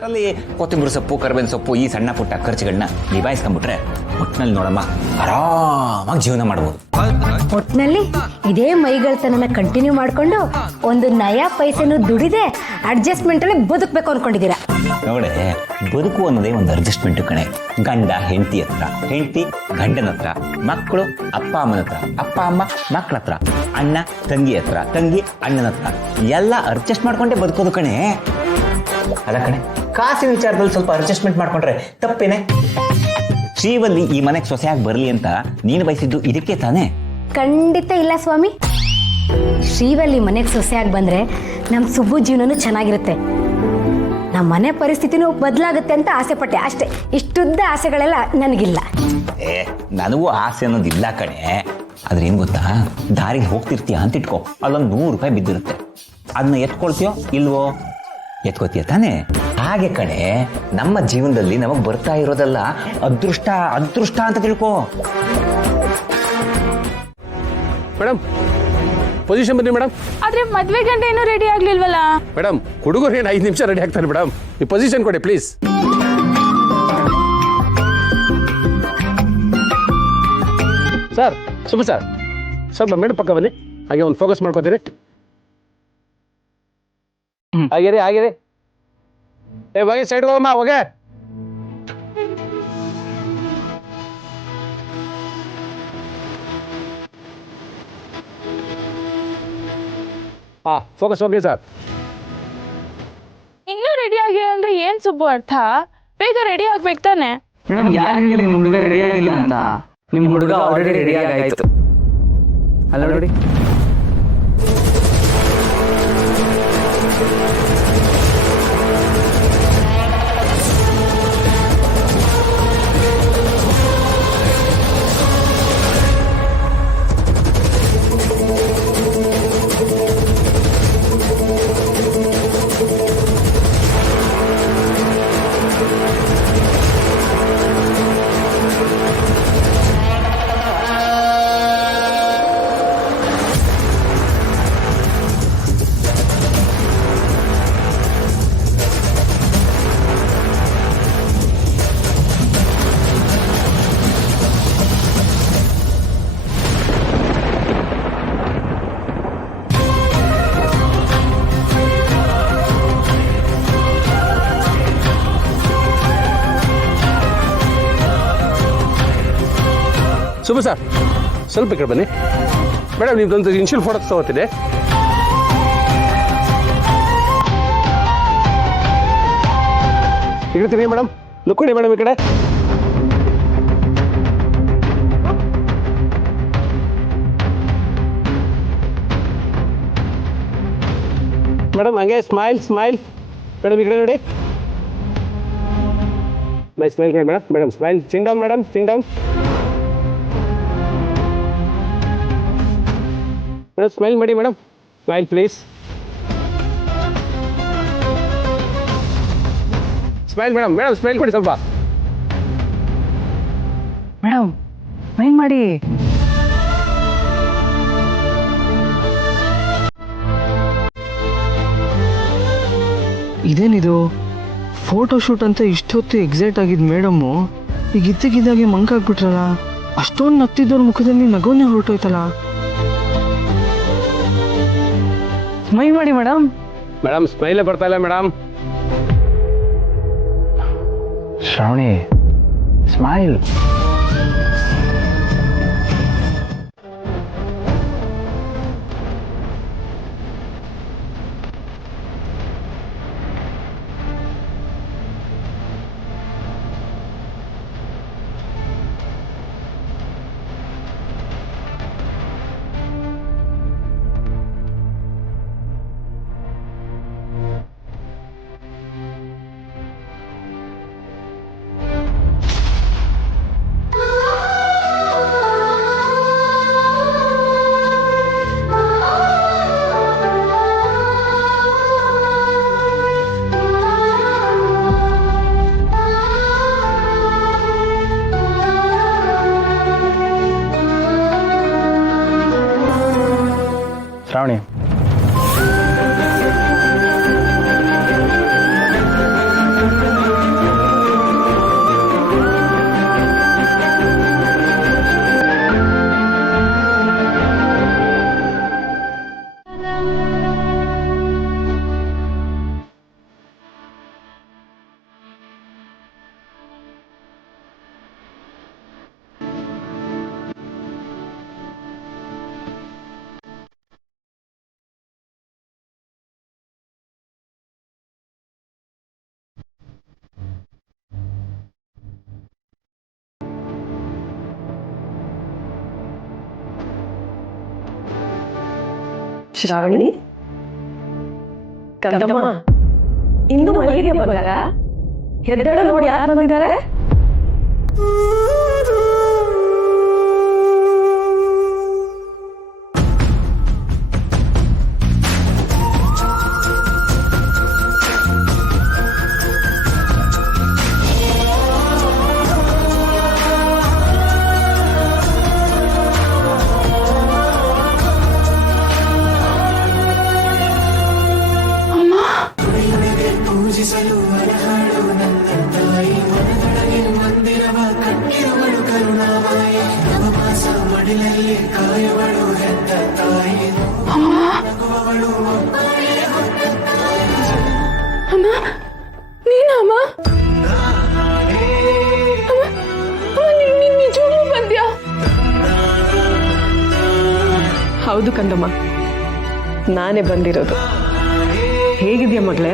ಅದರಲ್ಲಿ ಕೊತ್ತಂಬರಿ ಸೊಪ್ಪು ಕರ್ಬೇವಿನ ಸೊಪ್ಪು ಈ ಸಣ್ಣ ಪುಟ್ಟ ಖರ್ಚುಗಳನ್ನ ನಿಭಾಯಿಸ್ಕೊಂಡ್ಬಿಟ್ರೆ ಒಟ್ಟಿನಲ್ಲಿ ನೋಡಮ್ಮ ಆರಾಮಾಗಿ ಜೀವನ ಮಾಡ್ಬೋದು. ಒಟ್ಟಿನಲ್ಲಿ ಇದೇ ಮೈಗಳತನ ಕಂಟಿನ್ಯೂ ಮಾಡ್ಕೊಂಡು ಒಂದು ನಯಾ ಪೈಸೆನೂ ದುಡಿದೆ ಅಡ್ಜಸ್ಟ್ಮೆಂಟ್ ಅಲ್ಲಿ ಬದುಕಬೇಕು ಅನ್ಕೊಂಡಿದ್ದೀರಾ. ನೋಡೆ, ಬದುಕು ಅನ್ನೋದೇ ಒಂದು ಅಡ್ಜಸ್ಟ್ಮೆಂಟ್ ಕಣೆ. ಗಂಡ ಹೆಂಡತಿ ಹತ್ರ, ಹೆಂಡತಿ ಗಂಡನ ಹತ್ರ, ಮಕ್ಕಳು ಅಪ್ಪ ಅಮ್ಮನ ಹತ್ರ, ಅಪ್ಪ ಅಮ್ಮ ಮಕ್ಕಳ ಹತ್ರ, ಅಣ್ಣ ತಂಗಿ ಹತ್ರ, ತಂಗಿ ಅಣ್ಣನ ಹತ್ರ, ಎಲ್ಲ ಅಡ್ಜಸ್ಟ್ ಮಾಡ್ಕೊಂಡೆ ಬದುಕೋದು ಕಣೆ. ಅದ ಕಣೆ, ಕಾಸಿನ ವಿಚಾರದಲ್ಲಿ ಸ್ವಲ್ಪ ಅಡ್ಜಸ್ಟ್ಮೆಂಟ್ ಮಾಡ್ಕೊಂಡ್ರೆ ತಪ್ಪೇನೆ? ಶ್ರೀವಲ್ಲಿ ಈ ಮನೆಗೆ ಸೊಸೆಯಾಗಿ ಬರಲಿ ಅಂತ ನೀನು ಬಯಸಿದ್ದು ಇದಕ್ಕೆ ತಾನೇ? ಖಂಡಿತ ಇಲ್ಲ ಸ್ವಾಮಿ. ಶ್ರೀವಲ್ಲಿ ಮನೆಗೆ ಸೊಸೆಯಾಗಿ ಬಂದ್ರೆ ನಮ್ಮ ಸುಬ್ಬು ಜೀವನನೂ ಚೆನ್ನಾಗಿರುತ್ತೆ, ನಮ್ಮ ಮನೆ ಪರಿಸ್ಥಿತಿನೂ ಬದಲಾಗುತ್ತೆ ಅಂತ ಆಸೆ ಪಟ್ಟೆ ಅಷ್ಟೇ. ಇಷ್ಟುದ್ದ ಆಸೆಗಳೆಲ್ಲ ನನಗಿಲ್ಲ. ನನಗೂ ಆಸೆ ಅನ್ನೋದಿಲ್ಲ ಕಣೆ. ಆದ್ರೆ ಏನ್ ಗೊತ್ತಾ, ದಾರಿಗೆ ಹೋಗ್ತಿರ್ತೀಯ ಅಂತ ಇಟ್ಕೋ, ಅಲ್ಲೊಂದು 100 ರೂಪಾಯಿ ಬಿದ್ದಿರುತ್ತೆ. ಅದನ್ನ ಎತ್ಕೊಳ್ತೀಯೋ ಇಲ್ವೋ? ಎತ್ಕೋತೀಯ ತಾನೇ? ಹಾಗೆ ಕಣೆ, ನಮ್ಮ ಜೀವನದಲ್ಲಿ ನಮಗ್ ಬರ್ತಾ ಇರೋದಲ್ಲ ಅದೃಷ್ಟ, ಅದೃಷ್ಟ ಅಂತ ತಿಳ್ಕೋ. ಮೇಡಮ್ ಪೊಸಿಷನ್ ಬನ್ನಿ ಮೇಡಮ್. ಆದ್ರೆ ಮದ್ವೆ ಗಂಟೆ ಏನೂ ರೆಡಿ ಆಗ್ಲಿಲ್ವಲ್ಲ ಮೇಡಮ್? ಹುಡುಗರು ಏನು 5 ನಿಮಿಷ ರೆಡಿ ಆಗ್ತಾರೆ ಮೇಡಮ್. ಈ ಪೊಸಿಷನ್ ಕೊಡಿ ಪ್ಲೀಸ್. ಸರ್ ಶುಭ ಸರ್, ಸ್ವಲ್ಪ ಮೇಡಮ್ ಪಕ್ಕ ಬನ್ನಿ, ಹಾಗೆ ಒಂದು ಫೋಕಸ್ ಮಾಡ್ಕೋತೀರಿ. ಹಾಗೆ ಹೋಗಿ ಸೈಡ್ ಹೋಗಮ್ಮ, ಹೋಗೆ. ಫೋಕಸ್ ಹೋಗಿ ಸರ್. ಇನ್ನೂ ರೆಡಿ ಆಗಿಲ್ಲ ಅಂದ್ರೆ ಏನ್ ಸುಬ್ಬು ಅರ್ಥ? ಬೇಗ ರೆಡಿ ಆಗ್ಬೇಕು ತಾನೆ? ಮೇಡಮ್ ಯಾಕೆ ನಿಮ್ಮ ಹುಡುಗ ರೆಡಿ ಆಗಿಲ್ಲ ಅಂತ? ನಿಮ್ಮ ಹುಡುಗ ಆಲ್ರೆಡಿ ರೆಡಿ ಆಗಾಯ್ತು ಅಲ್ಲ ನೋಡಿ. ಶುಭ ಸರ್, ಸ್ವಲ್ಪ ಈ ಕಡೆ ಬನ್ನಿ ಮೇಡಮ್. ನಿಮ್ದೊಂದು ಇನ್ಶಿಯಲ್ ಫೋಟೋ ತಗೋತೀನಿ. ಇಡ್ತೀನಿ ಮೇಡಮ್, ಲುಕ್ಕೊಡಿ ಮೇಡಮ್ ಈ ಕಡೆ. ಮೇಡಮ್ ಹಂಗೆ ಸ್ಮೈಲ್ ಮೇಡಮ್ ಈ ಕಡೆ ನೋಡಿ. Smile madam. Madam smile, chin down madam, chin down. Madam smile ಮಾಡಿ madam, smile please. Smile madam. Madam smile ಕೊಡಿ ಸ್ವಲ್ಪ. ಮೇಡಮ್ ಸ್ಮೈಲ್ ಮಾಡಿ. ಇದೇನಿದು ಫೋಟೋ ಶೂಟ್ ಅಂತ ಇಷ್ಟೊತ್ತು ಎಕ್ಸೈಟ್ ಆಗಿದ್ ಮೇಡಮ್ಮು ಈಗ ಇದ್ದಕ್ಕಿದ್ದಾಗೆ ಮಂಕಾಗ್ಬಿಟ್ರಲ್ಲ. ಅಷ್ಟೊಂದು ನಗ್ತಿದ್ದವ್ರ ಮುಖದಲ್ಲಿ ನಗೋನೇ ಹೊರಟೋಯ್ತಲ್ಲ. ಸ್ಮೈಲ್ ಮಾಡಿ ಮೇಡಮ್. ಮೇಡಮ್ ಸ್ಮೈಲೇ ಬರ್ತಾ ಇಲ್ಲ ಮೇಡಮ್. ಶ್ರಾವಣಿ ಸ್ಮೈಲ್. ಶ್ರಾವಣಿ ಕಂದಮ್ಮ ಇನ್ನು ಮಲಗಿದೆ ಬಂಗಾರ ಎದ್ದಳ ನೋಡಿ ಯಾರು ಬಂದಿದ್ದಾರೆ ನೀನಮ್ಮ ನಿಜವಾಗ್ಲೂ ಬಂದ್ಯಾ? ಹೌದು ಕಂದಮ್ಮ ನಾನೇ ಬಂದಿರೋದು ಹೇಗಿದ್ಯಾ ಮಗಳೇ